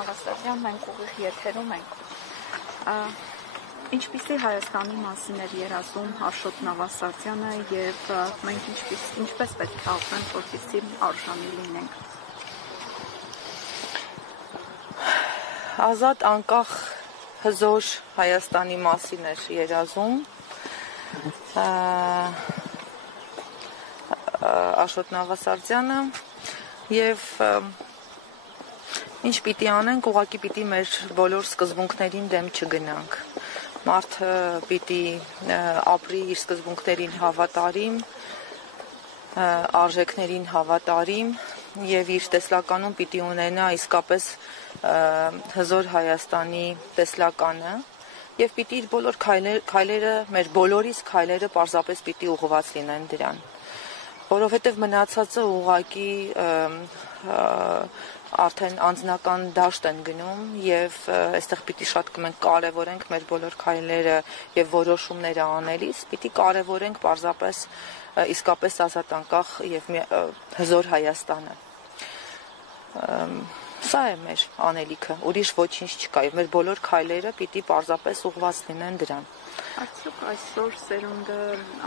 Նավասարդյան, մենք ուղիղ եթերում ենք։ Ինչպիսի Հայաստանի մասին էր երազում Աշոտ Նավասարդյանը եւ մենք ինչպես պետք է ապրենք, որպեսզի արժանի լինենք։ Ազատ անկախ հզոր Հայաստանի մասին էր երազում Աշոտ Նավասարդյանը եւ ինչ պիտի անենք, ուղղակի պիտի մեր բոլոր սկզբունքներին դեմ չգնանք։ Մարդը պիտի ապրի իր սկզբունքներին հավատարիմ, արժեքներին հավատարիմ եւ իր տեսլականում պիտի ունենա իսկապես հզոր Հայաստանի տեսլականը եւ պիտի իր բոլոր քայլերը, մեր բոլորիս քայլերը պարզապես պիտի ուղղված լինեն դրան։ Որովհետեւ մնացածը ուղղակի արդեն անձնական դաշտ են գնում եւ այստեղ պիտի շատ մենք կարեւորենք մեր բոլոր քայլերը եւ որոշումները անելիս, պիտի կարեւորենք պարզապես իսկապես ազատ անկախ եւ հզոր Հայաստանը։ Սա է մեր անելիքը, ուրիշ ոչինչ չկա եւ մեր բոլոր քայլերը պիտի պարզապես ուղղված լինեն դրան։ Արդյոք այսօր սերունդը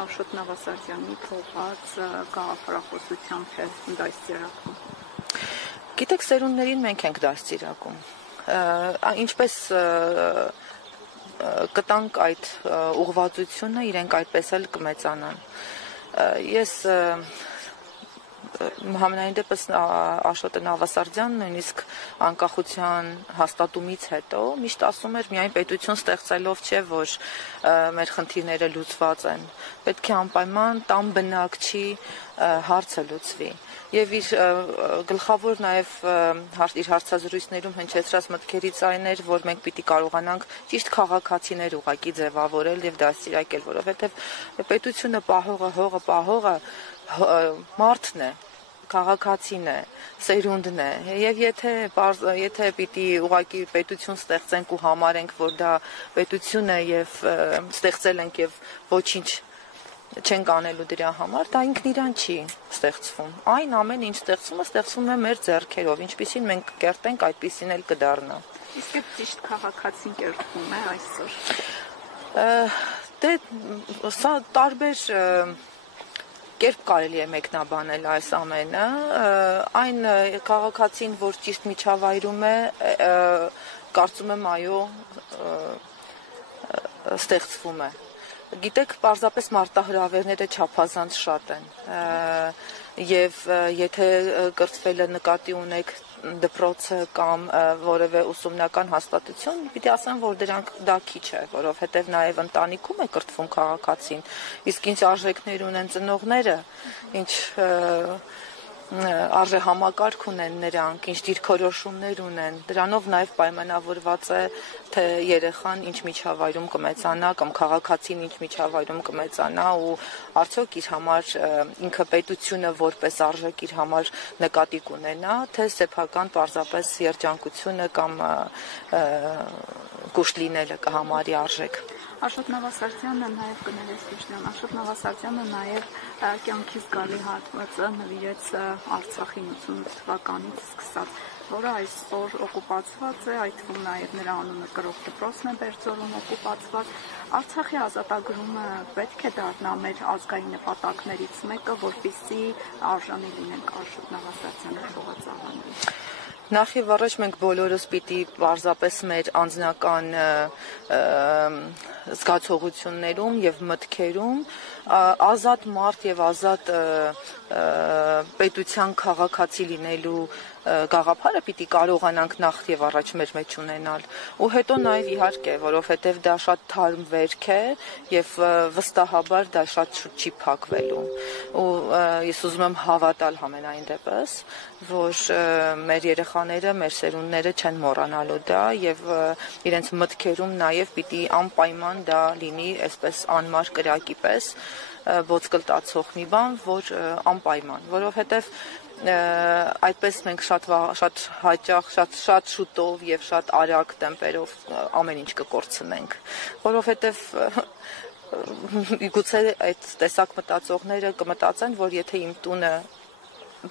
Աշոտ Նավասարդյանի թողած գաղափարախոսությամբ է դաստիարակում։ Գիտեք, սերունդներին մենք ենք դաստիարակում։ Ինչպես կտանք այդ ուղղվածությունը, իրենք այդպես էլ կմեծանան։ Ես համենայն դեպս Աշոտը Նավասարդյանն նույնիսկ անկախության հաստատումից հետո միշտ ասում էր միայն պետություն ստեղծելով չէ, որ մեր խնդիրները լուծված են։ Պետք է անպայման տան բնակչի հարցը լուծվի։ Եվ իր գլխավոր նաև իր հարցազրույցներում հնչեցրած մտքերից այն էր, որ մենք պիտի կարողանանք ճիշտ քաղաքացիներ ուղղակի ձևավորել եւ դաստիարակել, որովհետեւ պետությունը պահողը, հողը պահողը մարդն է, քաղաքացին է, սերունդն է, եւ եթե պիտի ուղղակի պետություն ստեղծենք ու համարենք, որ դա պետություն է եւ ստեղծել ենք եւ ոչինչ չենք անելու դրա համար, դա ինքն իրան չի ստեղծվում։ Այն ամեն ինչ ստեղծվում է մեր ձեռքերով, ինչպիսին մենք կերտենք, այդպիսին էլ կդառնա։ Իսկ այդ ճիշտ քաղաքացին կերտվում է այսօր։ Դե սա տարբեր կերպ կարելի է մեկնաբանել այս ամենը, այն քաղաքացին, որ ճիշտ միջավայրում է, կարծում եմ այո, ստեղծվում է։ Գիտեք, պարզապես մարտահրավերները չափազանց շատ են, եւ եթե կրթվելը նկատի ունեք դպրոցը կամ որևէ ուսումնական հաստատություն, պիտի ասեմ, որ դա քիչ է, որովհետեւ նաեւ ընտանիքում է կրթվում քաղաքացին, իսկ ինչ արժեքներ ունեն ծնողները, ինչ արժեհամակարգ ունեն նրանք, ինչ դիրքորոշումներ ունեն, դրանով նաև պայմանավորված է, թե երեխան ինչ միջավայրում կմեծանա կամ քաղաքացին ինչ միջավայրում կմեծանա ու արդյոք իր համար ինքը պետությունը որպես արժեք իր համար նկատի կունենա, թե սեփական պարզապես երջանկությունը կամ կուշտ լինելը կհամարի արժեք։ Աշոտ Նավասարդյանը նաև կներես Քրիստիան, Աշոտ Նավասարդյանը նաև կյանքի զգալի հատվածը նվիրեց Արցախին 88 թվականից սկսած, որը այսօր օկուպացված է, այդ թվում նաև նրա անունը կրող դպրոցն է Բերձորում օկուպացված։ Արցախի ազատագրումը պետք է դառնա մեր ազգային նպատակներից մեկը, որպեսզի արժանի լինենք Աշոտ Նավասարդյանի թողած աղանդին։ Նախ եւ առաջ մենք բոլորս պիտի պարզապես մեր անձնական զգացողություններում եւ մտքերում ազատ մարդ եւ ազատ պետության քաղաքացի լինելու գաղափարը պիտի կարողանանք նախ եւ առաջ մեր մեջ ունենալ ու հետո նաեւ իհարկե որովհետեւ դա շատ թարմ վերք է եւ վստահաբար դա շատ շուտ չի փակվելու ու ես ուզում եմ հավատալ համենայն դեպս որ մեր երեխաները մեր սերունդները չեն մոռանալու դա եւ իրենց մտքերում նաեւ պիտի անպայման դա լինի այսպես անմար կրակի պես ոսկլտացող մի բան որ անպայման որովհետեւ այդպես մենք շատ հաճախ շատ շուտով եւ շատ արագ տեմպերով ամեն ինչ կկորցնենք որովհետեւ գուցե այդ տեսակ մտածողները կմտածեն որ եթե իմ տունը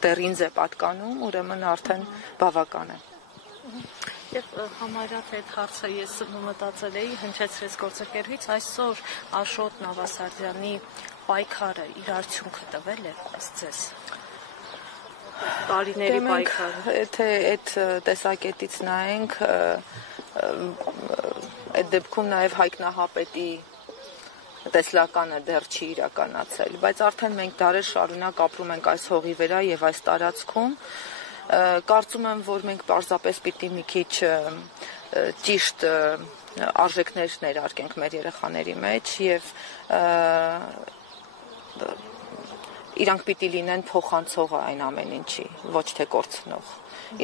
դեռ ինձ է պատկանում ուրեմն արդեն բավական է Եվ համարյա թե այդ հարցը ես մտածել էի, հնչեցրեց գործընկերուհից, այսօր Աշոտ Նավասարդյանի պայքարը իր արդյունքը տվել է ըստ ձեզ։ Տարիների պայքարը։ Եթե այդ տեսակետից նայենք, այդ դեպքում նաև Հայկ Նահապետի տեսլականը դեռ չի իրականացել, բայց արդեն մենք դարեր շարունակ ապրում ենք այս հողի վրա եւ այս տարածքում։ Կարծում եմ, որ մենք պարզապես պիտի մի քիչ ճիշտ արժեքներ ներարկենք մեր երեխաների մեջ եւ իրանք պիտի լինեն փոխանցողը այն ամեն ինչի, ոչ թե կորցնող։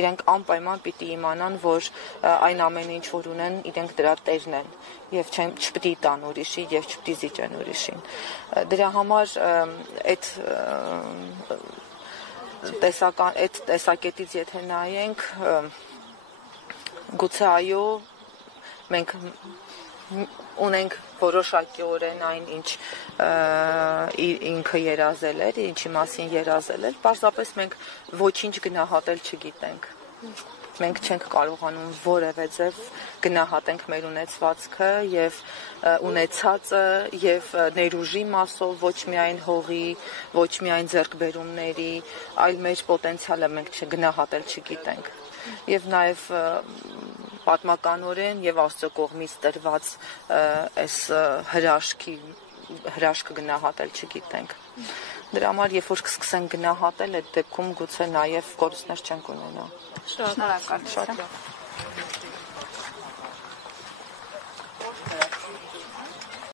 Իրենք անպայման պիտի իմանան, որ այն ամեն ինչ որ ունեն, իրենք դրա տերն են եւ չպիտի տան ուրիշի եւ չպիտի զիջեն ուրիշին։ Դրա համար այդ տեսակետից եթե նայենք, գուցե այո, մենք ունենք որոշակիորեն այն, ինչ ինքը երազել էր, ինչի մասին երազել էր, պարզապես մենք ոչինչ գնահատել չգիտենք։ Մենք չենք կարողանում որևէ ձև գնահատենք մեր ունեցվածքը եւ ունեցածը եւ ներուժի մասով, ոչ միայն հողի, ոչ միայն ձեռքբերումների, այլ մեր պոտենցիալը մենք չգնահատել չգիտենք։ Եվ նաեւ պատմականորեն եւ Աստծո կողմից տրված այս հրաշքը գնահատել չգիտենք։ Դրա համար երբ որ կսկսենք գնահատել, այդ դեպքում գուցե նաեւ կորուստներ չենք ունենա։ Շնորհակալություն։